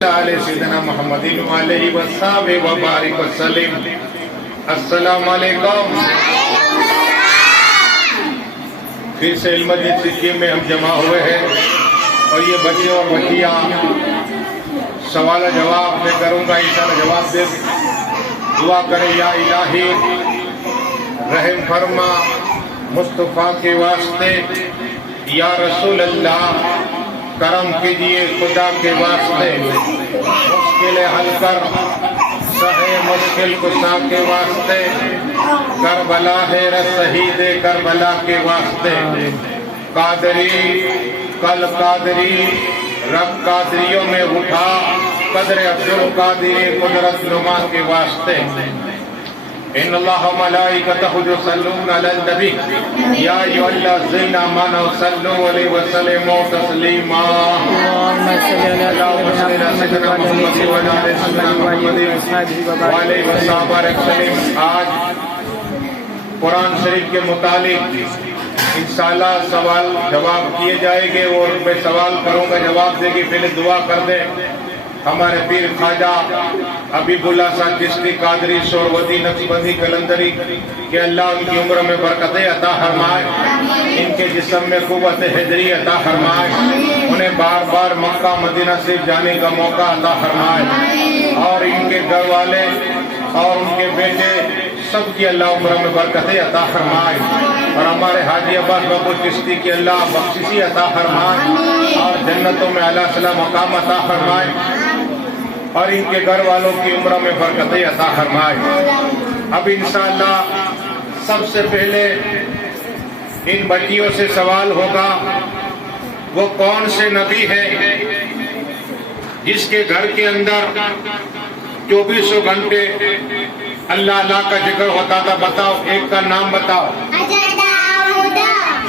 علی سیدنا محمد علیہ وصحبہ وبارک وسلم۔ السلام علیکم۔ پھر سے علم مسجد سکیم میں ہم جمع ہوئے ہیں اور یہ بچے اور بچیاں سوال جواب میں کروں گا، انشاءاللہ جواب دے دعا کرے یا الہی رحم فرما مصطفیٰ کے واسطے، یا رسول اللہ کرم کیجئے خدا کے واسطے، مشکل حل کر سہے مشکل کشا کے واسطے، کربلا ہے شہید کربلا کے واسطے، قادری کل قادری رب قادریوں میں اٹھا، قدر عبدالقادر قدرت نما کے واسطے۔ ان اللہ ملائکتہ یصلون علی النبی یا ایھا الذین آمنوا صلوا علیہ وسلموا تسلیما۔ اللهم صل علی سیدنا محمد وعلی آل سیدنا محمد وعلیہ وسلم۔ آج قرآن شریف کے متعلق انشاءاللہ سوال جواب کیے جائیں گے اور میں سوال کروں گا، جواب دے گی، پہلے دعا کر دیں ہمارے پیر خواجہ حبیب اللہ صاحب چشتی قادری سہروردی نقشبندی قلندری کہ اللہ ان کی عمر میں برکتیں عطا فرمائے، ان کے جسم میں قوت حیدری عطا فرمائے، انہیں بار بار مکہ مدینہ سے جانے کا موقع عطا فرمائے، اور ان کے گھر والے اور ان کے بیٹے سب کی اللہ عمر میں برکتیں عطا فرمائے، اور ہمارے حاجی عباس بابو چشتی کی اللہ بخششی عطا فرمائے اور جنتوں میں اعلیٰ صلاح مقام عطا فرمائے، اور ان کے گھر والوں کی عمروں میں برکتیں عطا فرمائے۔ اب انشاءاللہ سب سے پہلے ان بچیوں سے سوال ہوگا، وہ کون سے نبی ہے جس کے گھر کے اندر 24 گھنٹے اللہ کا ذکر ہوتا تھا؟ بتاؤ، ایک کا نام بتاؤ۔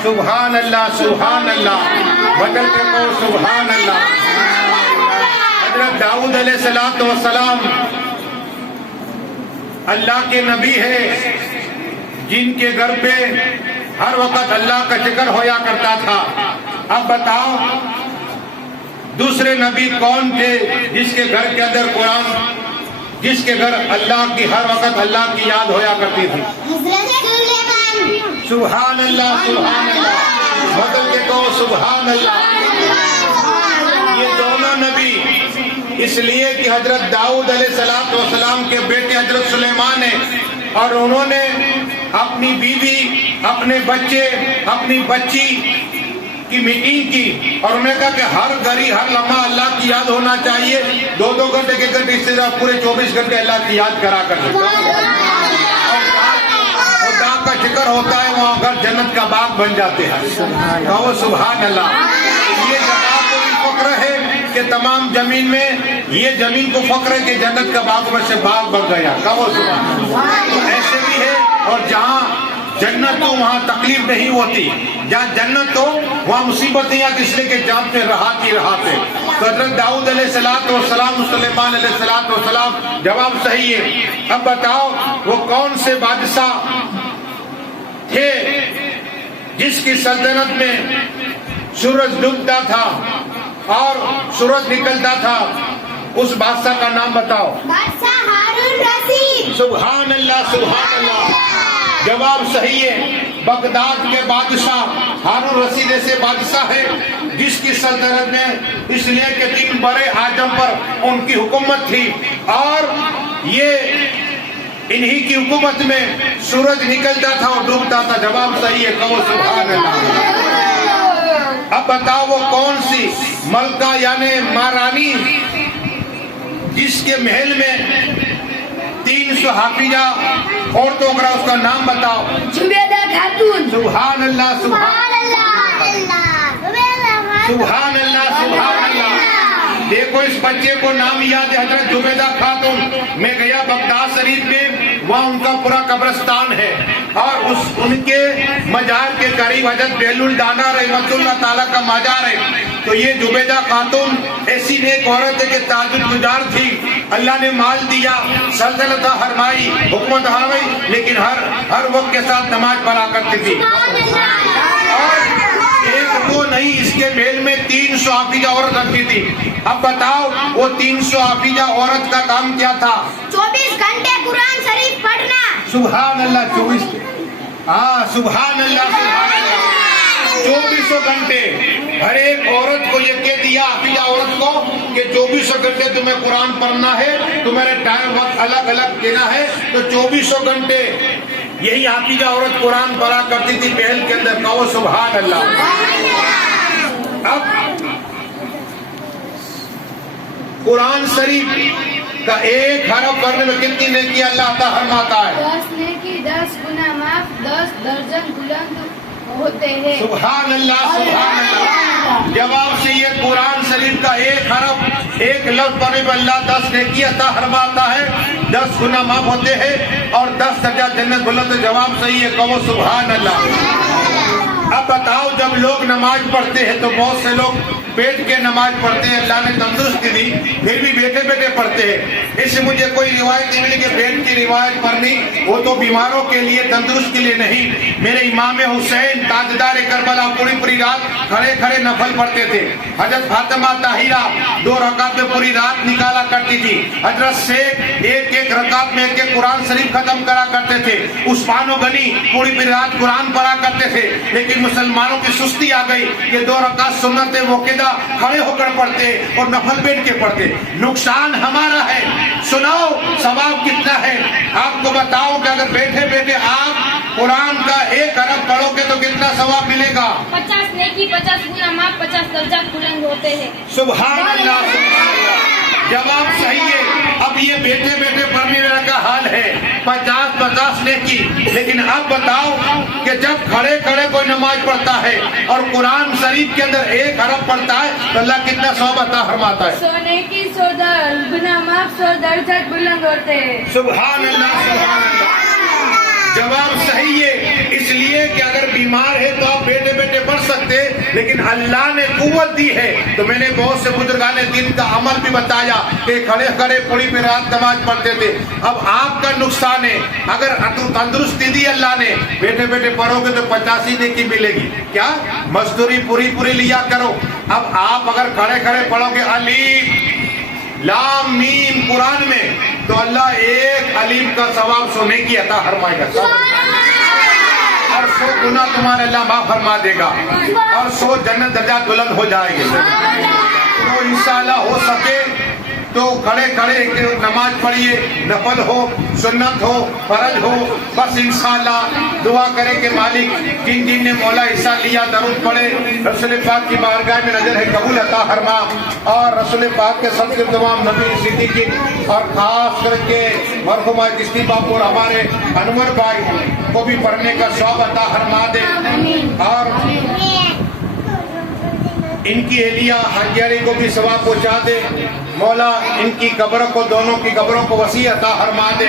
سبحان اللہ سبحان اللہ، بدل کے کہو سبحان اللہ۔ حضرت داؤد علیہ السلام اللہ کے نبی ہے جن کے گھر پہ ہر وقت اللہ کا ذکر ہویا کرتا تھا۔ اب بتاؤ دوسرے نبی کون تھے جس کے گھر کے اندر قرآن، جس کے گھر اللہ کی ہر وقت اللہ کی یاد ہویا کرتی تھی؟ سبحان اللہ سبحان اللہ، بدل کے کہو سبحان اللہ۔ یہ دونوں نبی اس لیے کہ حضرت داؤد علیہ السلام کے بیٹے حضرت سلیمان ہیں، اور انہوں نے اپنی بیوی، اپنے بچے، اپنی بچی کی میٹنگ کی، اور انہوں نے کہا کہ ہر گھڑی ہر لمحہ اللہ کی یاد ہونا چاہیے، 2 گھنٹے کے گھنٹے اس طرح پورے 24 گھنٹے اللہ کی یاد کرا کر خدا کا ذکر ہوتا ہے، وہاں گھر جنت کا باغ بن جاتے ہیں۔ کہو سبحان اللہ۔ یہ جگہ کو بھی فخر ہے کہ تمام زمین میں یہ زمین کو فخر ہے کہ جنت کا باغ میں سے باغ بن گیا۔ کہو سبحان اللہ۔ ایسے بھی ہے، اور جہاں جنت ہو وہاں تکلیف نہیں ہوتی، جہاں جنت ہو وہاں مصیبت نہیں آتی، اس لیے کہ جانتے راحت ہی راحت ہے۔ تو حضرت داؤد علیہ السلام، سلیمان علیہ السلام، جواب صحیح ہے۔ اب بتاؤ وہ کون سے بادشاہ تھے جس کی سلطنت میں سورج ڈوبتا تھا اور سورج نکلتا تھا؟ اس بادشاہ کا نام بتاؤ۔ بادشاہ ہارون رشید۔ سبحان اللہ سبحان اللہ، جواب صحیح ہے۔ بغداد کے بادشاہ ہارون رشید ایسے بادشاہ ہے جس کی سلطنت میں اس لیے کہ 3 بڑے اعظم پر ان کی حکومت تھی، اور یہ انہی کی حکومت میں سورج نکلتا تھا اور ڈوبتا تھا۔ جواب صحیح ہے، کہو سبحان اللہ۔ اب بتاؤ وہ کون سی ملکہ یعنی مہارانی جس کے محل میں 300 حافظہ عورتوں کا، اس کا نام بتاؤ۔ زبیدہ خاتون۔ سبحان اللہ سبحان اللہ، سبحان اللہ سبحان اللہ۔ دیکھو اس بچے کو نام یاد ہے، حضرت زبیدہ خاتون۔ میں گیا بغداد شریف میں، وہاں ان کا پورا قبرستان ہے، اور ان کے مزار کے قریب حضرت بہلول الدانا رحمت اللہ تعالیٰ کا مزار ہے۔ تو یہ زبیدہ خاتون ایسی نیک عورت ہے کہ تہجد گزار تھی، اللہ نے مال دیا، سلطنت فرمائی، حکومت فرمائی، لیکن ہر وقت کے ساتھ نماز پڑھا کرتی تھی۔ اور ایک دو نہیں، اس کے محل میں 300 حافظہ عورت رکھی تھی. اب بتاؤ وہ 300 حافظہ عورت کا کام کیا تھا؟ 24 گھنٹے قرآن شریف پڑھنا. سبحان اللہ. 24 سبحان اللہ سبحان اللہ. 24 گھنٹے. ہر ایک عورت کو یہ کہہ دیا حافظہ عورت کو کہ 24 گھنٹے تمہیں قرآن پڑھنا ہے, تمہارے ٹائم وقت الگ الگ دینا ہے. تو 24 گھنٹے یہی حافظہ عورت قرآن پڑھا کرتی تھی محل کے اندر. کہو سبحان اللہ. اب قرآن شریف کا ایک حرف پڑھنے میں کتنی نیکی اللہ عطا فرماتا ہے؟ 10 نیکی 10 گناہ معاف 10 درجن بلند ہوتے ہیں. سبحان اللہ سبحان اللہ. جواب سے یہ قرآن شریف کا ایک حرف ایک لفظ پڑھنے میں اللہ 10 نیکی عطا فرماتا ہے, 10 گناہ معاف ہوتے ہیں اور 10 درجہ جنت بلند. جواب صحیح ہے. کہو سبحان اللہ. اب بتاؤ جب لوگ نماز پڑھتے ہیں تو بہت سے لوگ بیٹھ کے نماز پڑھتے ہیں. اللہ نے تندرستی دی پھر بھی بیٹھے بیٹھے پڑھتے ہیں. اس سے مجھے کوئی روایت نہیں ملی کہ بیٹھ کی روایت پڑھنی, وہ تو بیماروں کے لیے تندرست کے لیے نہیں. میرے امام حسین تاجدار کربلا پوری پوری رات کھڑے کھڑے نفل پڑھتے تھے. حضرت فاطمہ طاہرہ 2 رکعت میں پوری رات نکالا کرتی تھی. حضرت شیخ ایک ایک رکعت میں ایک کقرآن شریف ختم کرا کرتے تھے. عثمان و غنی پوری پوری رات قرآن پڑھا کرتے تھے. لیکن مسلمانوں کی سستی آ گئی کہ 2 رکعت سنت موقع کھڑے ہو کر پڑھتے اور نفل بیٹھ کے پڑھتے. نقصان ہمارا ہے. سناؤ ثواب کتنا ہے. آپ کو بتاؤ کہ اگر بیٹھے بیٹھے آپ قرآن کا ایک حرف پڑھو گے تو کتنا ثواب ملے گا؟ 50 نیکی 50 گناہ معاف 50 درجات بلند ہوتے ہیں. سبحان اللہ سبحان اللہ. جواب صحیح ہے. اب یہ بیٹھے بیٹھے پڑھنے والا کا حال ہے 50 نیکی. لیکن اب بتاؤ کہ جب کھڑے کھڑے کوئی نماز پڑھتا ہے اور قرآن شریف کے اندر ایک حرف پڑھتا ہے تو اللہ کتنا ثواب عطا فرماتا ہے؟ 100 نیکی 100 گناہ معاف 100 درجات بلند ہوتے ہیں. سبحان اللہ سبحان اللہ. جواب صحیح ہے. اس لیے کہ اگر بیمار ہے تو آپ بیٹھے بیٹھے پڑھ سکتے, لیکن اللہ نے قوت دی ہے. تو میں نے بہت سے بزرگان دین کا عمل بھی بتایا کہ کھڑے کھڑے پوری پوری رات نماز پڑھتے تھے. اب آپ کا نقصان ہے, اگر تندرستی دی اللہ نے, بیٹھے بیٹھے پڑھو گے تو 85 نیکی ملے گی. کیا مزدوری پوری پوری لیا کرو. اب آپ اگر کھڑے کھڑے پڑھو گے الف لام میم قرآن میں تو اللہ ایک الف کا ثواب 100 نیکی عطا فرمائے گا اور 100 گناہ تمہارے اللہ معاف فرما دے گا اور 100 جنت درجات بلند ہو جائے گے. تو انشاءاللہ ہو سکے تو کھڑے کھڑے نماز پڑھیے, نفل ہو سنت ہو فرض ہو. بس انشاءاللہ دعا کریں کہ مالک جن جن نے مولا حصہ لیا درود پڑھے, رسول پاک کی بارگاہ میں نظر ہے قبول عطا فرما. اور رسول پاک کے سب سے تمام نبی صدیقی اور خاص کر کے مرحوم چشتی باپو اور ہمارے انور بھائی کو بھی پڑھنے کا ثواب عطا فرما دے. اور ان کی اہلیہ حجیاری کو بھی ثواب پہنچا دے. مولا ان کی قبروں کو, دونوں کی قبروں کو وسیع عطا فرما دے.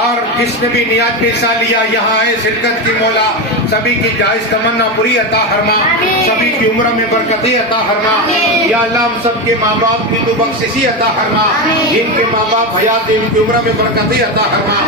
اور جس نے بھی نیت میں حصہ لیا یہاں آئے شرکت کی, مولا سبھی کی جائز تمنا پوری عطا فرما, سبھی کی عمر میں برکتیں عطا فرما. یا اللہ ہم سب کے ماں باپ کی تو بخششی عطا فرما, ان کے ماں باپ حیات ان کی عمر میں برکتیں عطا فرما.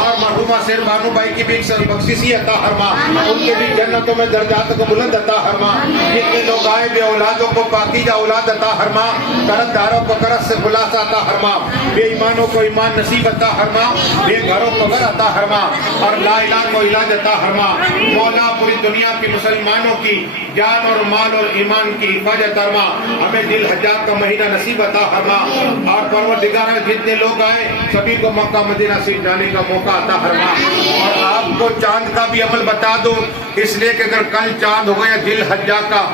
اور مرحومہ شیر بانو بھائی کی بھی بخششی عطا فرما, ان کے بھی جنتوں میں درجات کو بلند عطا فرما. جتنے لوگ آئے بے اولادوں کو پاکیزہ اولاد عطا فرما, قرض داروں کو قرض سے خلاصہ عطا فرما, بے ایمانوں کو ایمان نصیب عطا فرما, بے گھروں کو گھر عطا فرما, اور لا علاج کو علاج عطا فرما. مولا پوری دنیا کے مسلمانوں کی جان اور مال اور ایمان کی حفاظت فرما. ہمیں ذی الحجہ کا مہینہ نصیب عطا فرما. اور پروردگار جتنے لوگ آئے سبھی کو مکہ مدینہ سے جانے کا موقع عطا فرما. اور آپ کو چاند کا بھی عمل بتا دو, اس لیے کہ اگر کل چاند ہو گیا ذی الحجہ کا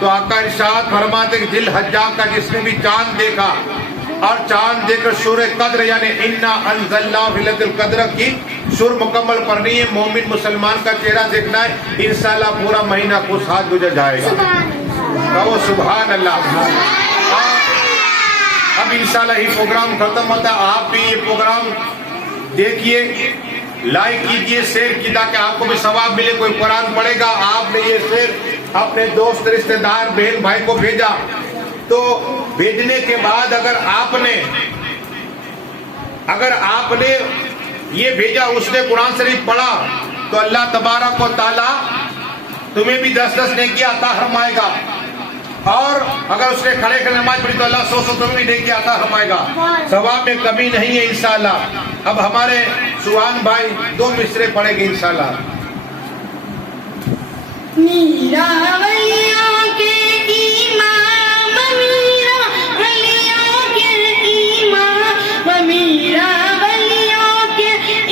تو آقا ارشاد فرماتے کہ ذی الحجہ کا جس نے بھی چاند دیکھا اور چاند دیکھ کر سورہ قدر یعنی انا انزلناہ فی لیلۃ القدر کی سور مکمل پڑھنی ہے. مومن مسلمان کا چہرہ دیکھنا ہے, انشاءاللہ پورا مہینہ خوشحال گزر جائے گا. کہو سبحان اللہ. اب انشاءاللہ یہ پروگرام ختم ہوتا ہے. آپ بھی یہ پروگرام دیکھیے, لائک کیجئے, شیئر کیجئے تاکہ آپ کو بھی ثواب ملے. کوئی قرآن پڑھے گا, آپ نے یہ شیئر اپنے دوست رشتہ دار بہن بھائی کو بھیجا, تو بھیجنے کے بعد اگر آپ نے یہ بھیجا, اس نے قرآن شریف پڑھا, تو اللہ تبارک و تعالی تمہیں بھی 10 نیکی عطا فرمائے گا. اور اگر اس نے کھڑے کر نماز پڑھی تو اللہ 100 تمہیں بھی نیکی عطا فرمائے گا، ثواب میں کمی نہیں ہے انشاءاللہ۔ اب ہمارے سبحان بھائی 2 مصرے پڑھیں گے انشاءاللہ۔ میرا ولیوں کے امام، میرا ولیوں کے امام، میرا ولیوں کے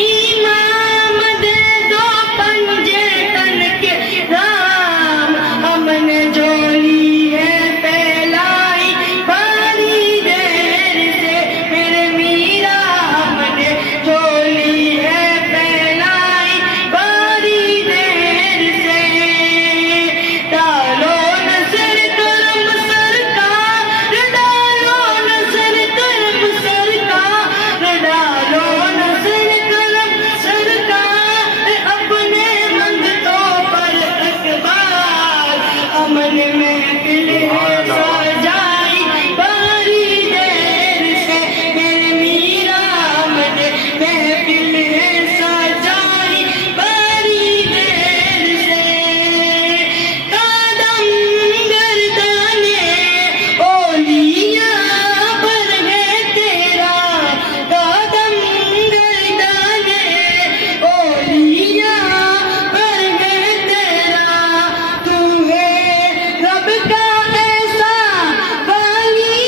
امام، دے دو پنجے تن کے رام، ہم نے جولی ہے پھیلائی بڑی دیر سے میرے میرا، ہم نے جولی ہے پھیلائی بڑی دیر سے، ڈالو نظر کرم سرکار، ڈالو نظر کرم سرکار، ڈالو نظر کرم سرکار، اپنے منگتوں پر اکبار، امن محفل ہے سجائی بڑی دیر سے میرے میرا، امن محفل ہے سجائی بڑی دیر سے، قدم گردانے اولیاء پر ہے تیرا، قدم گردانے اولیاء پر ہے تیرا، تو ہے رب کا ایسا ولی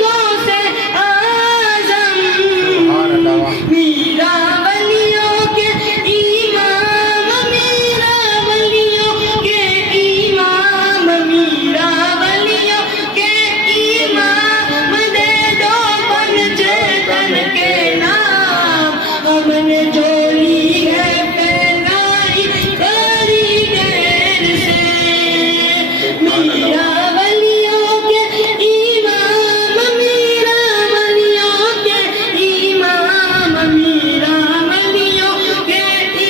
غوث اعظم، میرا ولیوں کے امام، میرا ولیوں کے امام، میرا ولیوں کے امام، دے دو پنجے تن کے نام، ہم نے جولی ہے پھیلائی بڑی دیر سے، میرا ولیوں کے امام، میرا ولیوں کے امام، میرا ولیوں کے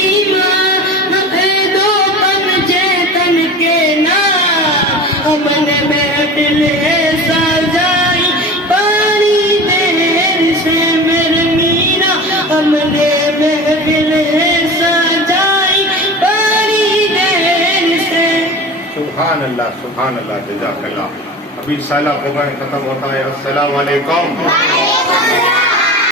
امام، دے دو پنجے تن کے نام، ہم نے محفل ہے سجائی بڑی دیر سے میرے میرا، ہم نے محفل ہے سجائی بڑی دیر سے۔ سبحان اللہ، جزاک اللہ۔ ابھی انشاءاللہ پروگرام ختم ہوتا ہے۔ السلام علیکم۔